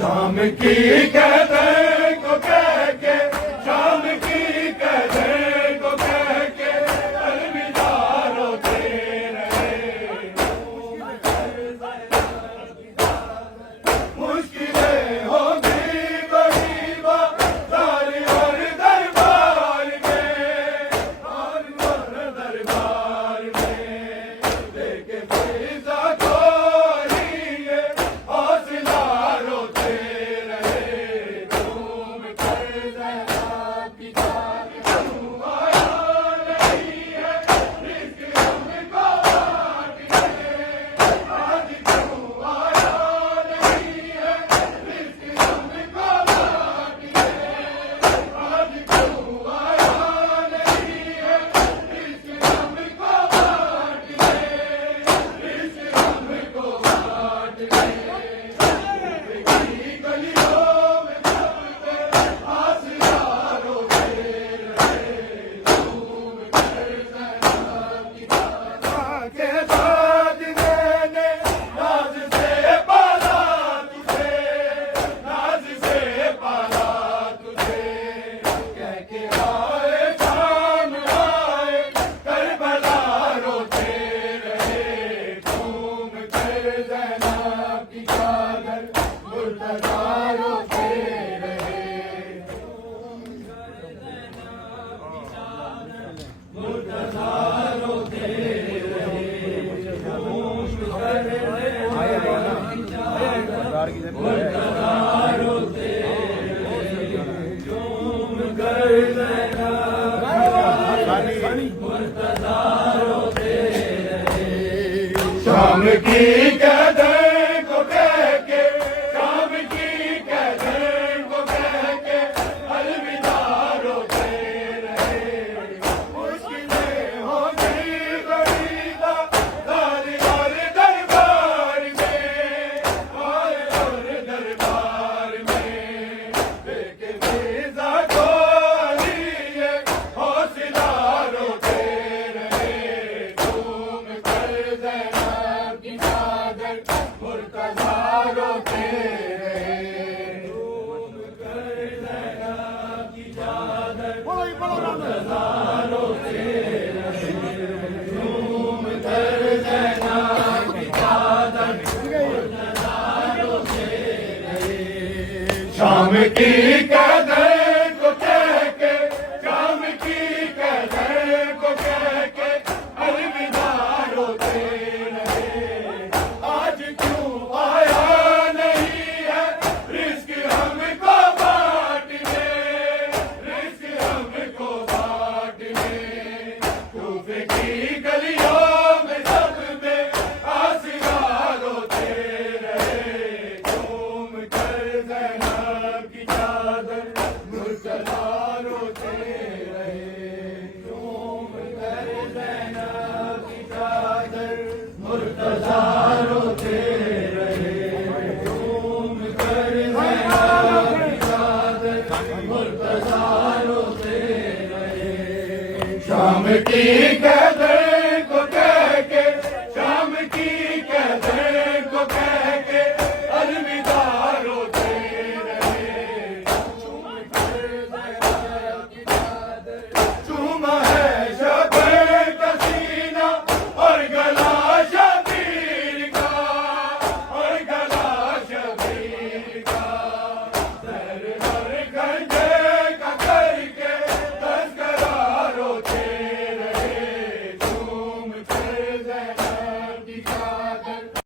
शाम की कहते को कह के, शाम की कहते को कह के अलविदा रोते रहे। मुश्किलें होंगी बड़ी सारी हर दरबार में, हर दरबार में लेके पैसा कोई ये हौसला रोते रहे। तुम कर देना पिता क्यों आया नहीं है, रिस्क हमको बांट दे। आज क्यों आया नहीं है, रिस्क हमको बांट दे। आज क्यों आया नहीं है, रिस्क हमको बांट दे। रिस्क हमको बांट दे। गलियों में सबके आसरा रोते रहे। तुम कर देना पिता के बाद मैंने नाज से पाला तुझे, नाज से पाला तुझे। कह के आए शाम आए करबला रोते रहे। तुम कर देना पिता मुर्तजा रोते रहे। मुर्तजा रोते रहे। मुर्तजा रोते रहे। तुम कर देना मुर्तजा रोते रहे। शाम की कहते रोते रहे। झूम कर ज़ैनब की चादर मुर्तज़ा रोते रहे। झूम कर ज़ैनब की चादर मुर्तज़ा रोते रहे। शाम की कदर को कह के, शाम की कदर को कह के अलविदा रोते रहे। आज क्यों आया नहीं है रिज़्क़ हमको बांटने, रिज़्क़ हमको बांटने। कूफे की गलियों में सब में आसिया रोते रहे। झूम कर ज़ैनब की चादर मुर्तज़ा रोते रहे। झूम कर ज़ैनब की चादर मुर्तज़ा रोते रहे। झूम कर ज़ैनब की चादर मुर्तज़ा रोते रहे। शाम की